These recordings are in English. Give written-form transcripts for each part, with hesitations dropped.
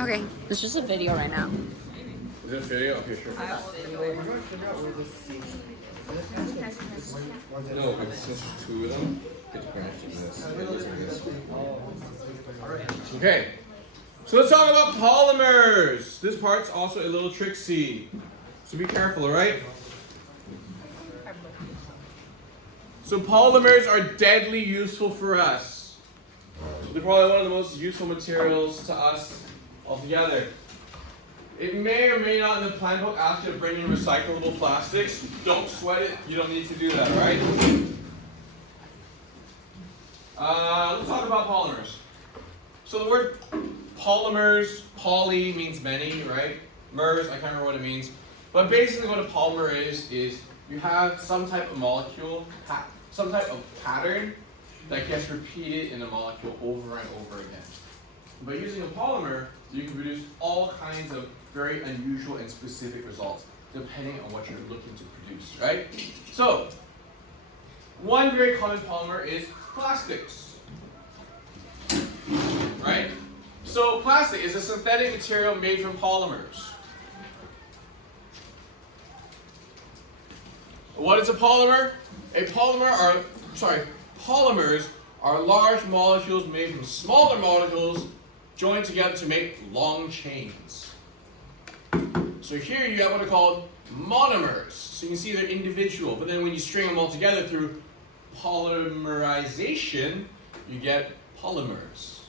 Okay, it's just a video right now. Is it a video? Okay, sure. We're going to figure out where this seat is. No, but since there's two of them, it's branched in this. It looks like this one. Okay, so let's talk about polymers. This part's also a little tricksy, so be careful, alright? So polymers are deadly useful for us. So they're probably one of the most useful materials to us altogether. It may or may not in the plan book ask you to bring in recyclable plastics. Don't sweat it. You don't need to do that, right? Let's talk about polymers. So the word polymers, poly means many, right? Mers, I can't remember what it means. But basically what a polymer is you have some type of molecule, some type of pattern that gets repeated in a molecule over and over again. By using a polymer, you can produce all kinds of very unusual and specific results depending on what you're looking to produce, right? So, one very common polymer is plastics, right? So plastic is a synthetic material made from polymers. What is a polymer? Polymers are large molecules made from smaller molecules joined together to make long chains. So here you have what are called monomers. So you can see they're individual, but then when you string them all together through polymerization, you get polymers.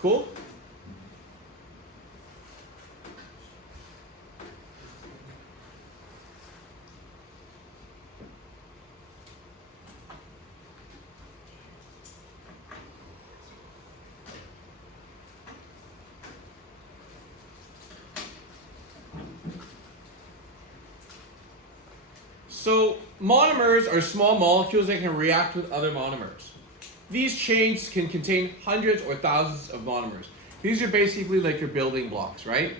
Cool? So monomers are small molecules that can react with other monomers. These chains can contain hundreds or thousands of monomers. These are basically like your building blocks, right?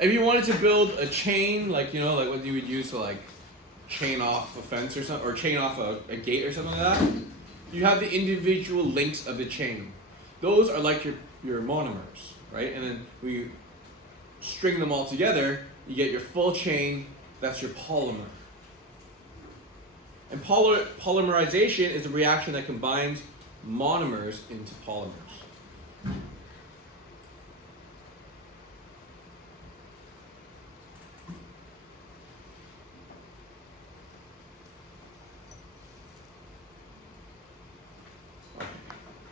If you wanted to build a chain, like like what you would use to like chain off a fence or something, or chain off a gate or something like that, you have the individual links of the chain. Those are like your monomers, right? And then when you string them all together, you get your full chain. That's your polymer. And polymerization is a reaction that combines monomers into polymers. Okay.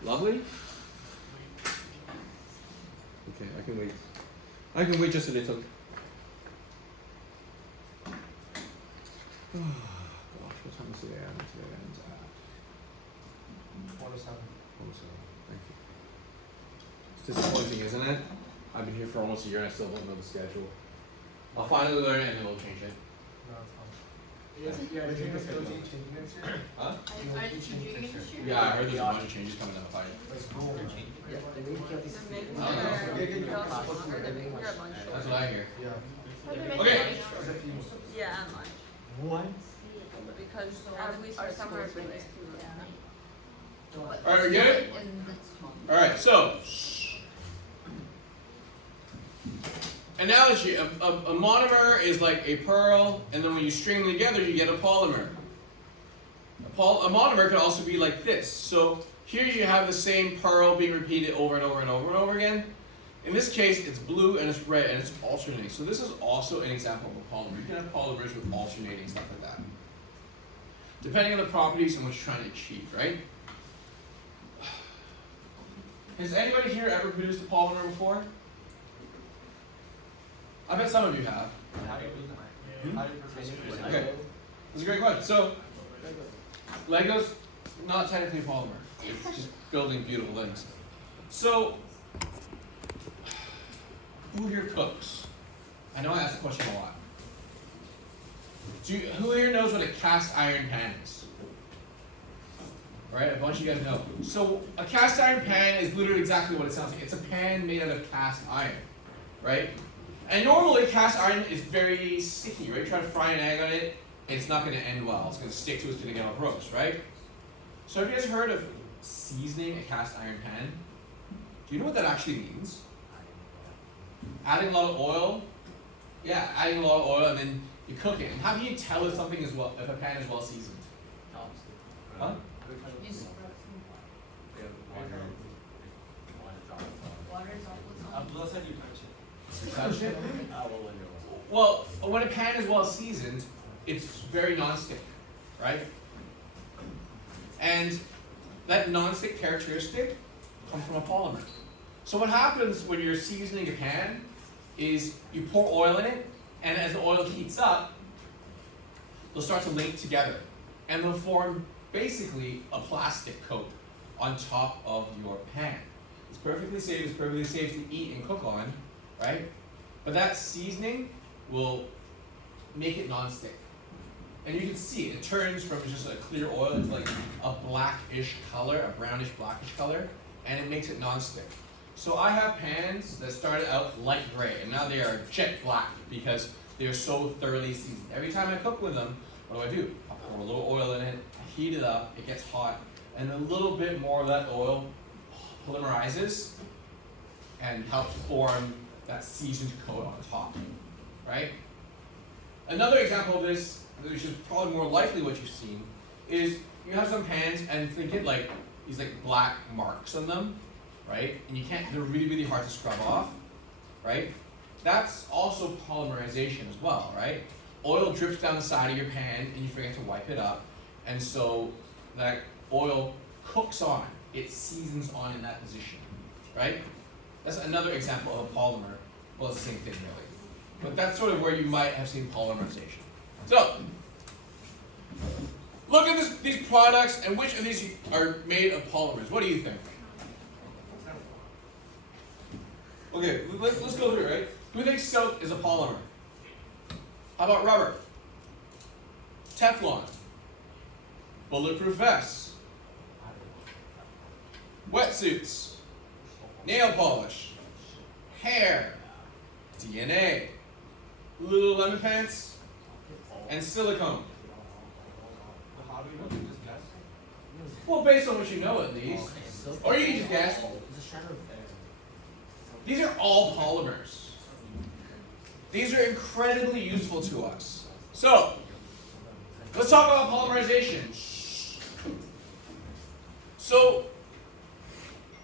Lovely? Okay, I can wait. I can wait just a little. What time is it today? Today ends at 107. 107. Thank you. It's disappointing, isn't it? I've been here for almost a year and I still don't know the schedule. I'll finally learn it and then we'll change it. No, it's fine. Yeah, Huh? Are you changing it this year? Yeah, I heard there's a bunch of changes coming down the pipe. Let's go. Yeah, the way you Does it make I don't know. you're at lunch? That's what I hear. Yeah. Okay. Yeah, at lunch. What? Because as we start summer break. Alright, we good? Alright, so analogy, a monomer is like a pearl, and then when you string them together, you get a polymer. A monomer could also be like this. So here you have the same pearl being repeated over and over and over and over again. In this case, it's blue and it's red and it's alternating. So this is also an example of a polymer. You can have polymers with alternating stuff like that, depending on the properties and what you're trying to achieve, right? Has anybody here ever produced a polymer before? I bet some of you have. Okay, that's a great question. So, Lego's not technically a polymer. It's just building beautiful things. So, who here cooks? I know I ask the question a lot. Who here knows what a cast iron pan is? Right, a bunch of you guys know. So a cast iron pan is literally exactly what it sounds like. It's a pan made out of cast iron, right? And normally cast iron is very sticky, right? Try to fry an egg on it, it's not going to end well. It's going to stick to it, it's going to get all gross, right? So have you guys heard of seasoning a cast iron pan? Do you know what that actually means? Adding a lot of oil. Yeah, adding a lot of oil and then you cook it. And how can you tell if something is if a pan is well seasoned? Huh? Touch it? Well, when a pan is well seasoned, it's very non-stick, right? And that non-stick characteristic comes from a polymer. So what happens when you're seasoning a pan is you pour oil in it, and as the oil heats up, they'll start to link together, and they'll form basically a plastic coat on top of your pan. It's perfectly safe to eat and cook on, right? But that seasoning will make it non-stick. And you can see it turns from just a clear oil into like a blackish color, a brownish blackish color, and it makes it non-stick. So I have pans that started out light gray, and now they are jet black because they are so thoroughly seasoned. Every time I cook with them, what do? I pour a little oil in it, I heat it up, it gets hot, and a little bit more of that oil polymerizes and helps form that seasoned coat on top, right? Another example of this, which is probably more likely what you've seen, is you have some pans and they get like these like black marks on them, right? And they're really, really hard to scrub off, right? That's also polymerization as well, right? Oil drips down the side of your pan and you forget to wipe it up, and so that oil cooks on, it seasons on in that position, right? That's another example of a polymer. Well, it's the same thing really. But that's sort of where you might have seen polymerization. So, look at these products and which of these are made of polymers. What do you think? Okay, let's go through it, right? Who thinks silk is a polymer? How about rubber? Teflon? Bulletproof vests? Wetsuits? Nail polish? Hair? DNA? Lululemon pants? And silicone? How do you know? Just guess. Well, based on what you know at least. Or you can just guess. These are all polymers. These are incredibly useful to us. So, let's talk about polymerization. So,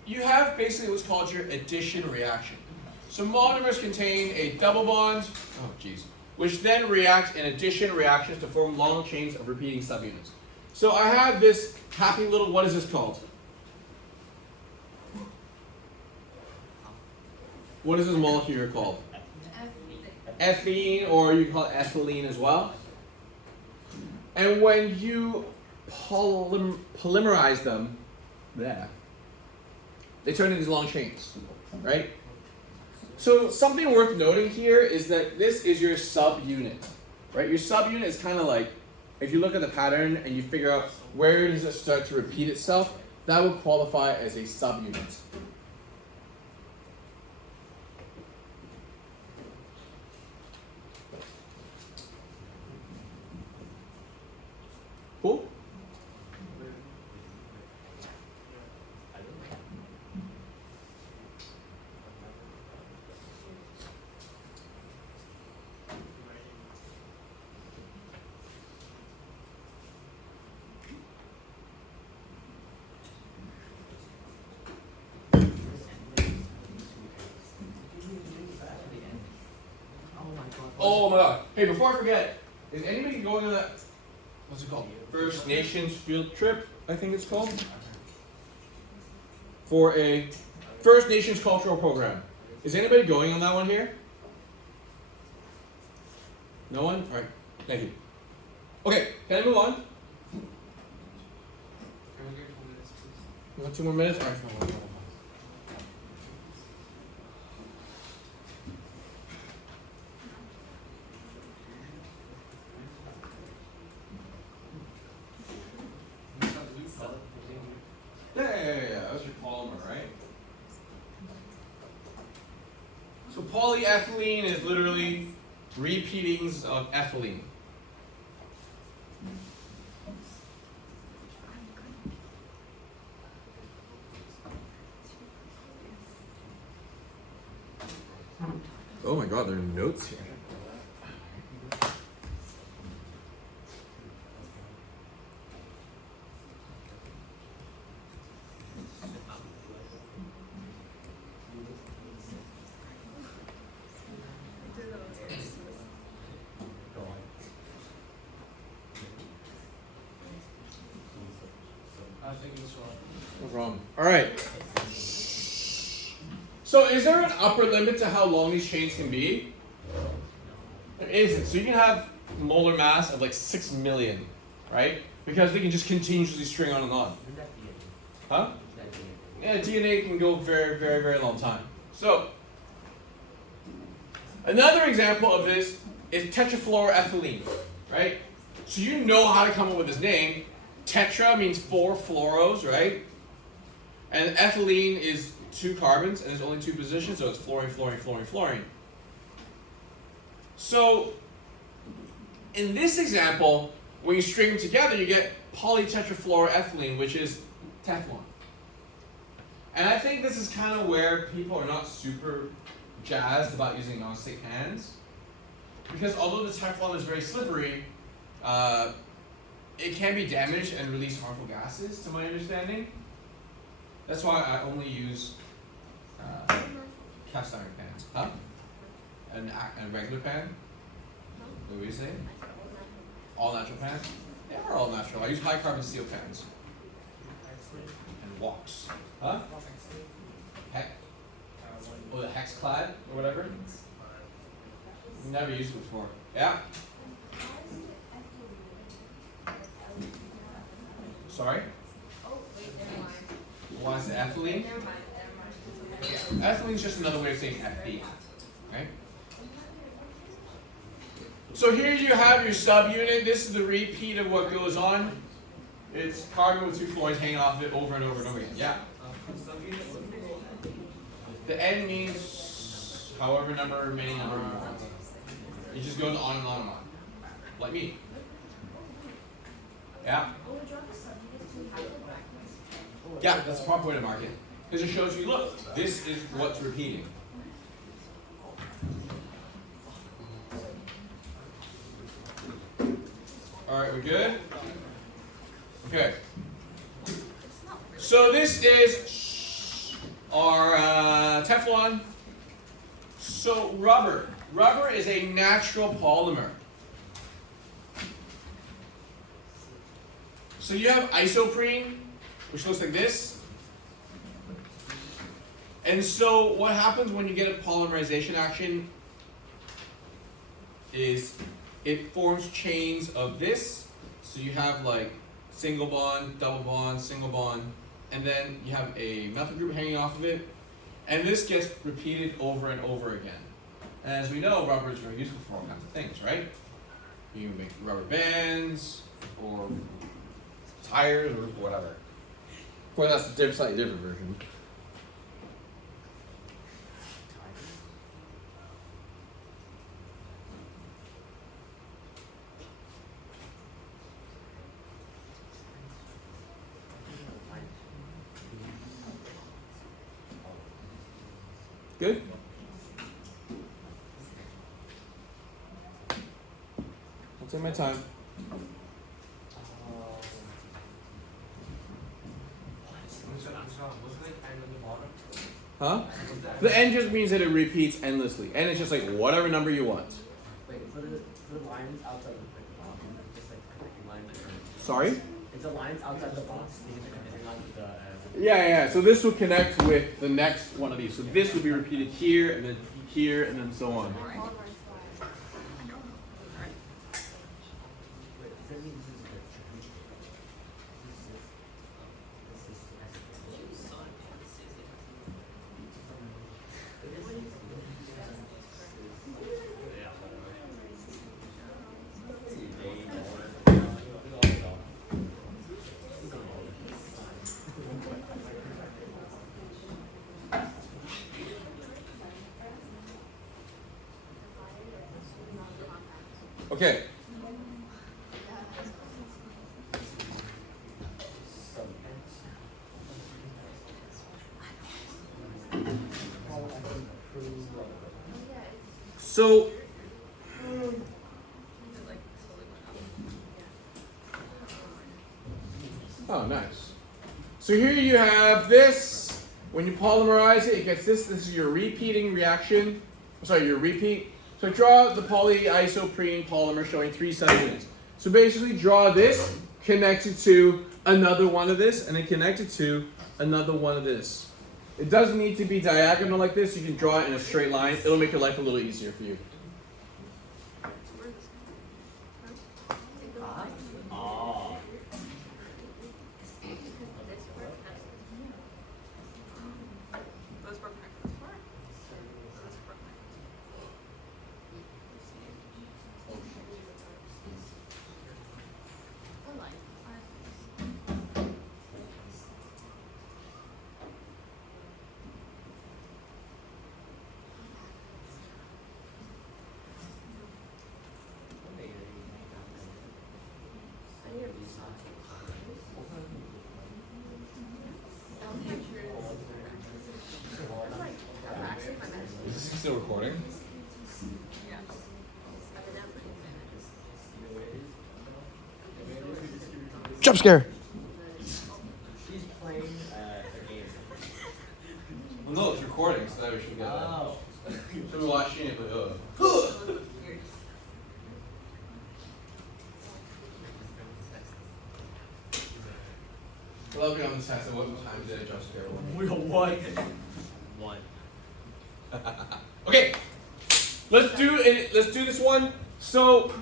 you have basically what's called your addition reaction. So monomers contain a double bond, which then react in addition reactions to form long chains of repeating subunits. So I have this happy little, what is this called? What is this molecule called? Ethene, or you can call it ethylene as well. And when you polymerize them, they turn into these long chains, right? So something worth noting here is that this is your subunit, right? Your subunit is kind of like, if you look at the pattern and you figure out where does it start to repeat itself, that would qualify as a subunit. Cool? Oh my god. Hey, before I forget, is anybody going on that, what's it called? First Nations field trip, I think it's called? For a First Nations cultural program. Is anybody going on that one here? No one? Alright, thank you. Okay, can I move on? You want 2 more minutes? Alright, fine. polyethylene is literally repeatings of ethylene. Oh my god, there are notes here. No problem. All right. So is there an upper limit to how long these chains can be? There isn't. So you can have molar mass of like 6 million, right? Because they can just continuously string on and on. Huh? Yeah, DNA can go very, very, very long time. So another example of this is tetrafluoroethylene, right? So you know how to come up with this name. Tetra means 4 fluoros, right? And ethylene is 2 carbons, and there's only 2 positions, so it's fluorine, fluorine, fluorine, fluorine. So in this example, when you string them together, you get polytetrafluoroethylene, which is Teflon. And I think this is kind of where people are not super jazzed about using non-stick pans, because although the Teflon is very slippery, it can be damaged and release harmful gases, to my understanding. That's why I only use cast iron pans. Huh? And a regular pan? What were you saying? All natural pans? They are all natural. I use high carbon steel pans. And woks. Huh? Heck. Oh, the hex clad or whatever? Never used it before. Yeah? Sorry? Why is it ethylene? Ethylene is just another way of saying FP. Okay? So here you have your subunit. This is the repeat of what goes on. It's carbon with 2 fluorines hanging off it over and over and over again. Yeah? The N means however many number you want. It just goes on and on and on. Like me. Yeah? Yeah, that's the proper way to mark it. Because it shows you, look, this is what's repeating. Alright, we good? Okay. So this is our Teflon. So rubber. Rubber is a natural polymer. So you have isoprene, which looks like this. And so what happens when you get a polymerization action is it forms chains of this. So you have like single bond, double bond, single bond, and then you have a methyl group hanging off of it. And this gets repeated over and over again. And as we know, rubber is very useful for all kinds of things, right? You can make rubber bands or tires or whatever. Of course, that's a slightly different version. Good? I'll take my time. Huh? The N just means that it repeats endlessly. And it's just like whatever number you want. Wait, for the lines outside the box, just like connecting lines. Sorry? It's the lines outside the box, these are connecting on the Yeah. So this will connect with the next one of these. So this would be repeated here, and then so on. Okay. So, oh, nice. So here you have this. When you polymerize it, it gets this. This is your repeating reaction. Sorry, your repeat. So draw the polyisoprene polymer showing 3 subunits. So basically draw this connected to another one of this, and then connected to another one of this. It doesn't need to be diagonal like this. You can draw it in a straight line. It'll make your life a little easier for you. Is this still recording? Jump scare! She's playing a game. Well, no, it's recording, so that we should get that. Oh. Should be watching it, but Well, be on this test. What time did I jump scare? We got one. One. Okay, let's do it. Let's do this one. So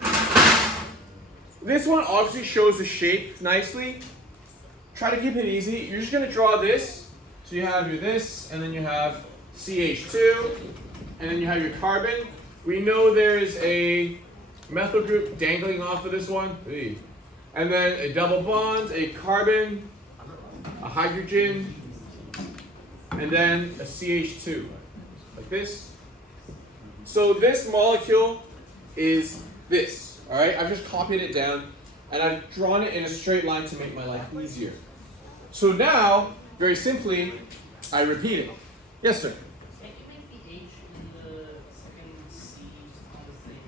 this one obviously shows the shape nicely. Try to keep it easy. You're just gonna draw this. So you have your this, and then you have CH2, and then you have your carbon. We know there's a methyl group dangling off of this one, and then a double bond, a carbon, a hydrogen, and then a CH2, like this. So this molecule is this, all right? I've just copied it down, and I've drawn it in a straight line to make my life easier. So now, very simply, I repeat it. Yes, sir? Can you make the H in the second C on the same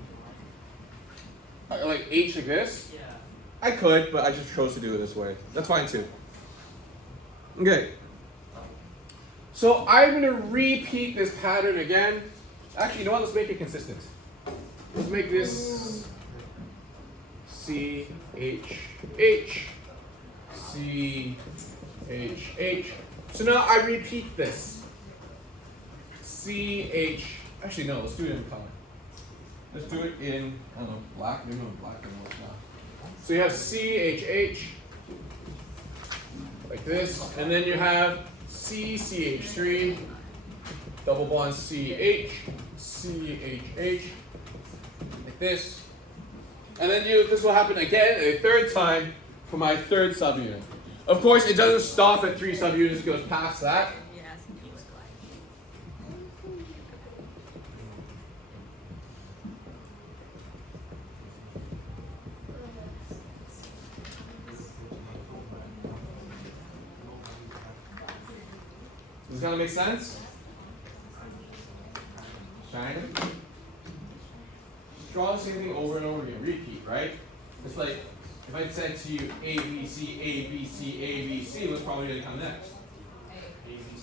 line? Like H like this? Yeah. I could, but I just chose to do it this way. That's fine too. Okay. So I'm going to repeat this pattern again. Actually, you know what? Let's make it consistent. Let's make this C, H, H, C, H, H. So now I repeat this. C, H. Actually, no, let's do it in color. Let's do it in, I don't know, black. Maybe in black and white now. So you have C, H, H. Like this. And then you have C, CH3. Double bond CH, CHH. Like this. And then this will happen again a third time for my third subunit. Of course, it doesn't stop at 3 subunits, it goes past that. Does this kind of make sense? Shine. Draw the same thing over and over again. Repeat, right? It's like if I said to you A, B, C, A, B, C, A, B, C, what's probably going to come next? A, B, C.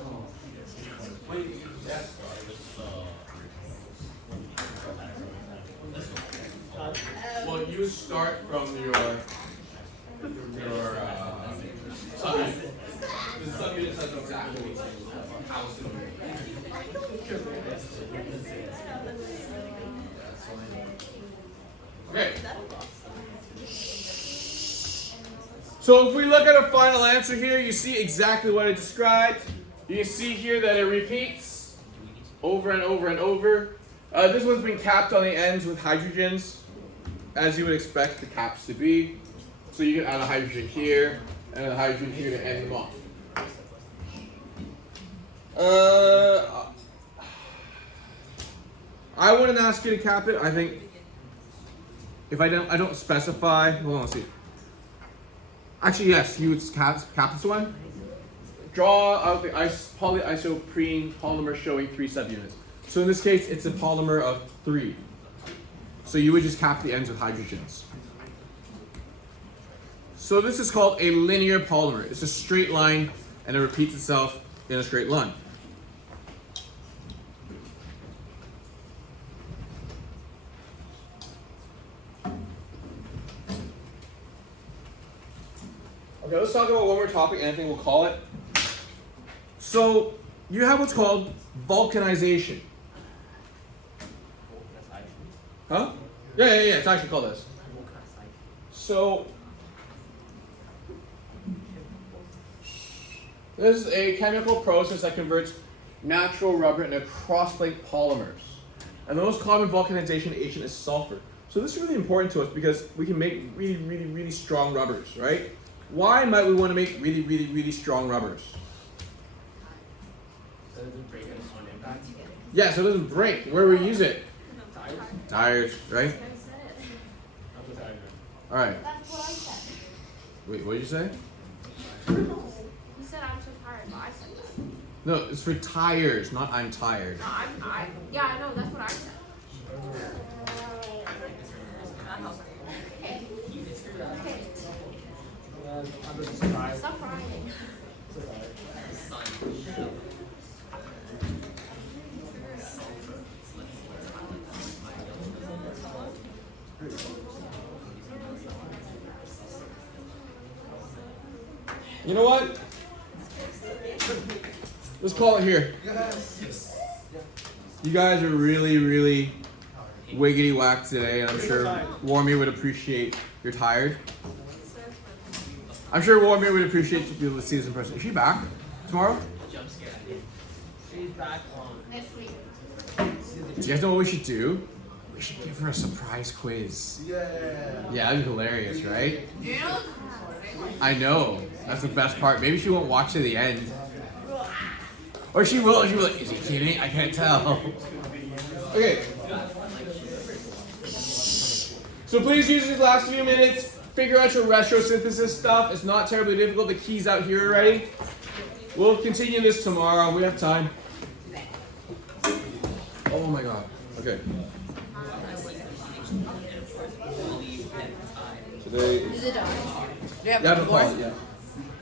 Oh. Wait, yes. Well, you start from your subunit. The subunit doesn't exactly how it's doing. Okay. So if we look at a final answer here, you see exactly what I described. You see here that it repeats over and over and over. This one's been capped on the ends with hydrogens, as you would expect the caps to be. So you can add a hydrogen here and a hydrogen here to end them off. I wouldn't ask you to cap it. I think if I don't specify. Hold on, let's see. Actually, yes, you would cap this one. Draw out the polyisoprene polymer showing 3 subunits. So in this case, it's a polymer of 3. So you would just cap the ends with hydrogens. So this is called a linear polymer. It's a straight line and it repeats itself in a straight line. Okay, let's talk about one more topic, anything we'll call it. So you have what's called vulcanization. Huh? Yeah, it's actually called this. So this is a chemical process that converts natural rubber into cross-linked polymers. And the most common vulcanization agent is sulfur. So this is really important to us because we can make really strong rubbers, right? Why might we want to make really strong rubbers? So it doesn't break it on impact. Yeah, so it doesn't break. Where we use it? Tires? Tires, right? I'm the tire guy. Alright. That's what I said. Wait, what did you say? He said I'm so tired, but I said that. No, it's for tires, not I'm tired. No, yeah, I know, that's what I said. I'm just surprised. Stop crying. So tired. You know what? Let's call it here. You guys are really wiggity whack today, and I'm sure Warmir would appreciate you're tired. I'm sure Warmir would appreciate to be able to see this in person. Is she back tomorrow? She's back on. Next week. Do you guys know what we should do? We should give her a surprise quiz. Yeah, that'd be hilarious, right? You know? I know. That's the best part. Maybe she won't watch to the end. Or she will. She'll be like, is he kidding? I can't tell. Okay. So please use these last few minutes. Figure out your retrosynthesis stuff. It's not terribly difficult. The key's out here already. We'll continue this tomorrow. We have time. Oh my god. Okay. Today. Is it done? Do you have Yeah, more? Paul, yeah.